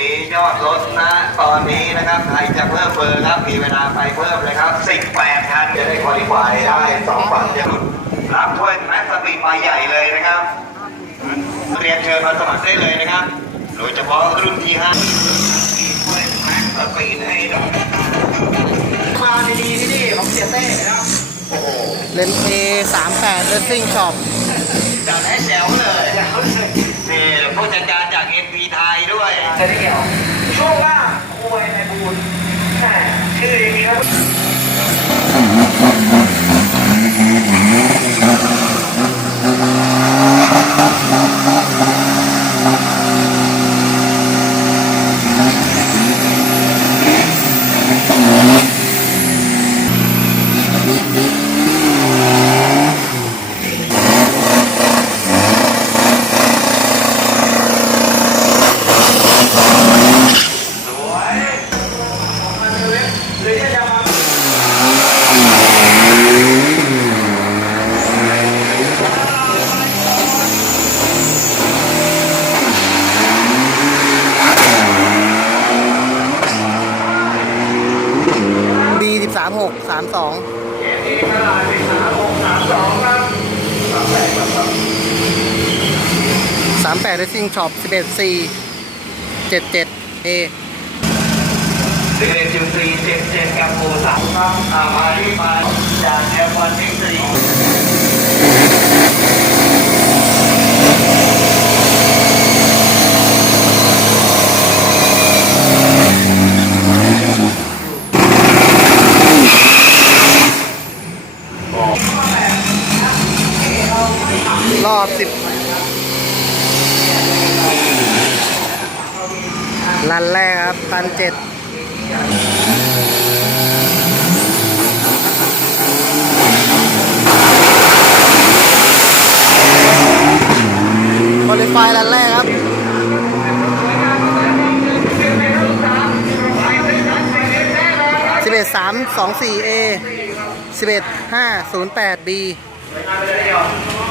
นี้ ยอดรถนะตอนนี้นะครับใครจะเพิ่มเบอร์ครับมีเวลาไปเพิ่มเลยครับ18คันจะได้คอลิฟายได้สองฝั่งจะหลุดรับถ้วยแม็กซ์สปีดใบใหญ่เลยนะครับเรียนเชิญมาสมัครได้เลยนะครับ โดยเฉพาะรุ่นที่5มีถ้วยแม็กซ์สปีดให้ด้วยมาดีๆที่นี่ของเสียเต้นะครับโอ้โหเลนเอสามแปดเลสซิ่งช็อปจัดให้แจ๋วเลยนี่ผู้จัดการจาก NP ไทย ด้วย จะได้เกี่ยวช่วงล่างควยในบูนแหม่ชื่อดีครับ สวยมันเลย หรือจะมาบีสิบสามหกสามสองเอเอกระดาษสิบสามหกสามสองครับสามแปดครับสามแปดเลสซิ่งช็อปสิบเอ็ดสี่เจ็ดเจ็ดเอ สิบเอ็ดจุดสี่เจ็ดเจ็ดกับโอสามครับอามาที่มาจากแอร์วันเอ็กซ์ซีรอบสิบลันแรกครับพันเจ็ด คอลิฟายลันแรกครับสิบเอ็ดสามสองสี่เอสิบเอ็ดห้าศูนย์แปดบี